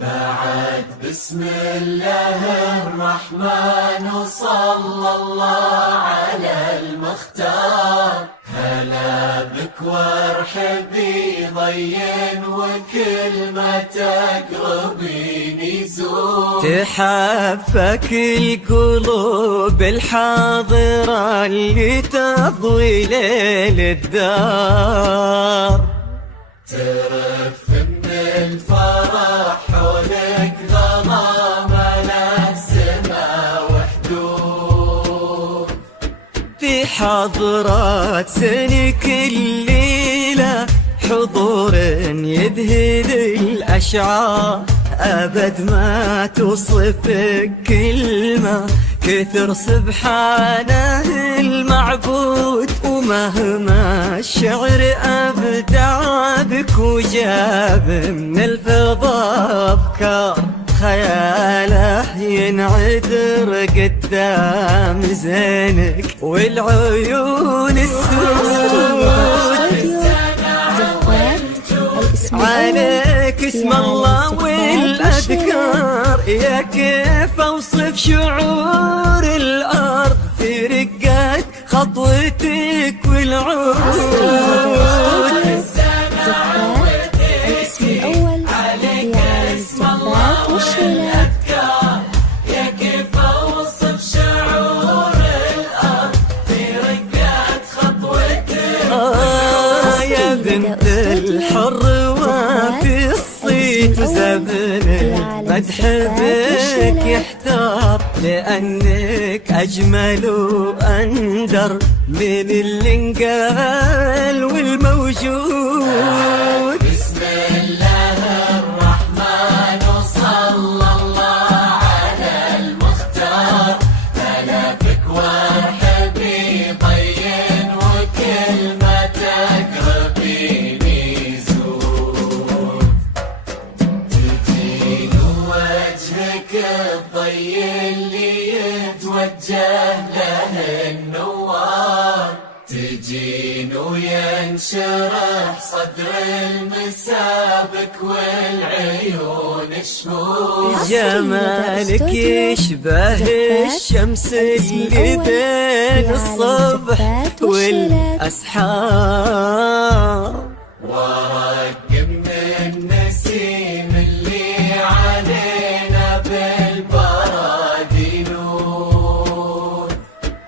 بعد بسم الله الرحمن وصلى الله على المختار. هلا بك وارحبي ضين وكل ما تقربين يزور. تحفك القلوب الحاضرة اللي تضوي ليل الدار. ترف من الفرح حولك ظلام لا سما وحدود. في حضرة سنك الليلة حضور يذهل الأشعار. أبد ما توصفك كلمة كثر سبحانه المعبود. ومهما الشعر أبدع بك وجاب من الفضاء أفكار، خياله ينعذر قدام زينك والعيون السود. عليك اسم الله والأذكار، يا كيف أوصف شعور الأرض في رقات خطوتك والعود. الاسم الأول عليك اسم الله والأذكار، يا كيف أوصف شعور الأرض في رقات خطوتك. يا بنت الحر وفي الصيت وزبن المدح بك يحتار، لأنك أجمل وأندر من اللي انقال والموجود. بسم الله الرحمن وصلى الله على المختار. هلا بك وارحبي ضين وكل ما تقربين يزور. تجين وجهك الضي اللي يتوجه له النوار. تجين وينشرح صدر المسابك والعيون الشهور. جمالك يشبه الشمس اللي بين الصبح والأسحار. ورق من النسيم اللي علينا بالبرادي نور.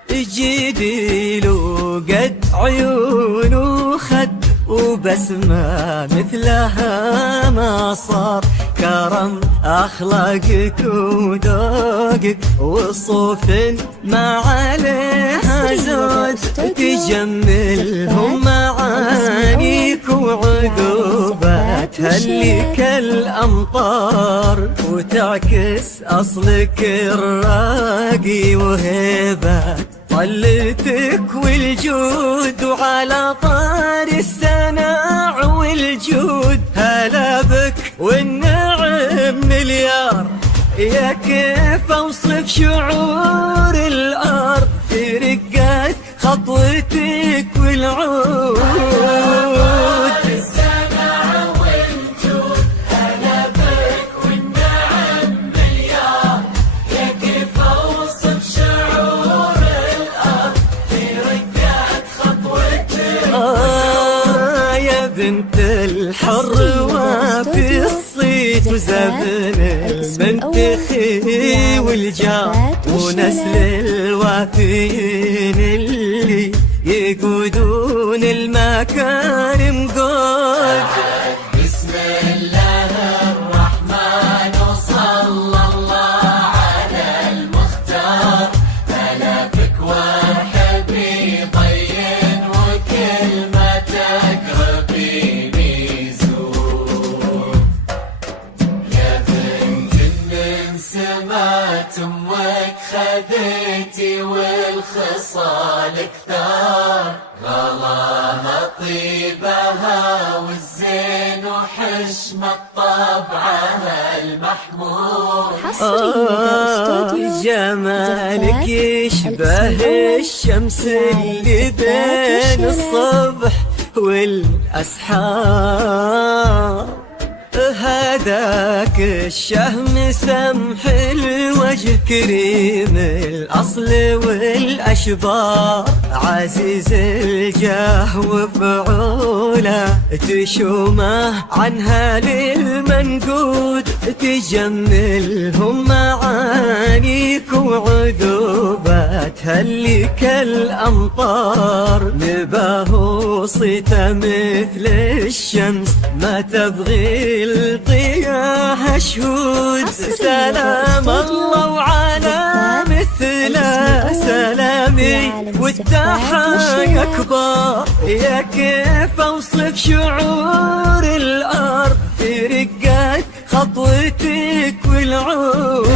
جديل وقد عيون وخد وبسمة مثلها ما صار. كرم أخلاقك وذوقك وصوف ما عليها زود. تجملهم معانيك وعذوباتها اللي كالأمطار، وتعكس أصلك الراقي وهبة طلتك والجود. وعلى طار السناع والجود هلا بك والنعم مليار. يا كيف أوصف شعور الأرض في رقات خطوتك والعود. بنت الحر وفي الصيت وزبن المنتخي والجار، ونسل الوافيين اللي يقودون المكارم قود. بسم الله الرحمن وصلى الله على المختار. هلا بك وارحبي ضين وكل ما تقربين يزور. يا بنت من سمات امك خذيتي والخصال كثار. غلاها طيبها والزين وحشمة طبعها المحمود. جمالك يشبه الشمس اللي بين الصبح والأسحار. هذاك الشهم سمح الوجه كريم الأصل والأشبار عزيز الجاه وفعوله تشومه عنها للمنقود تجملهم معانيك وعذوباتها اللي كالأمطار نباه صيته مثل الشمس ما تبغي الضياء شهود سلام الله وعلى مثله سلامي والتحايا كبار يا كيف اوصف شعور الارض في رقات خطوتك والعود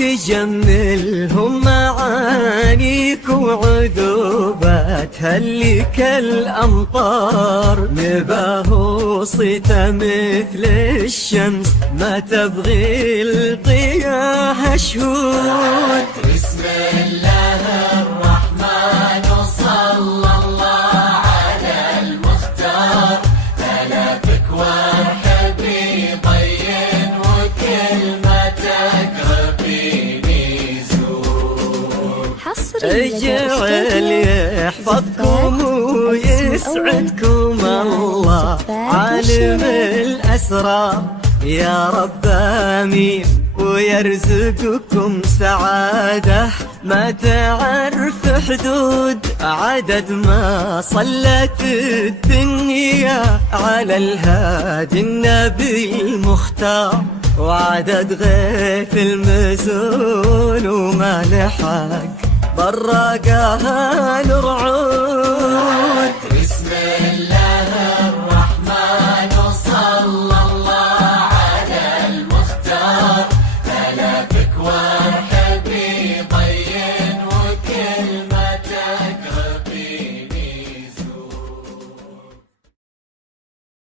تجملهم معانيك وعذوباتها اللي كالأمطار نباه صيته مثل الشمس ما تبغي الضياء شهود بسم الله الرحمن وصلى الله على المختار ثلاثك وارحبي طين وكلمتك اجعل يحفظكم ويسعدكم الله عالم الأسرار يا رب آمين ويرزقكم سعادة ما تعرف حدود عدد ما صلت الدنيا على الهادي النبي المختار وعدد غيث المزون وما لحق براقها نرعود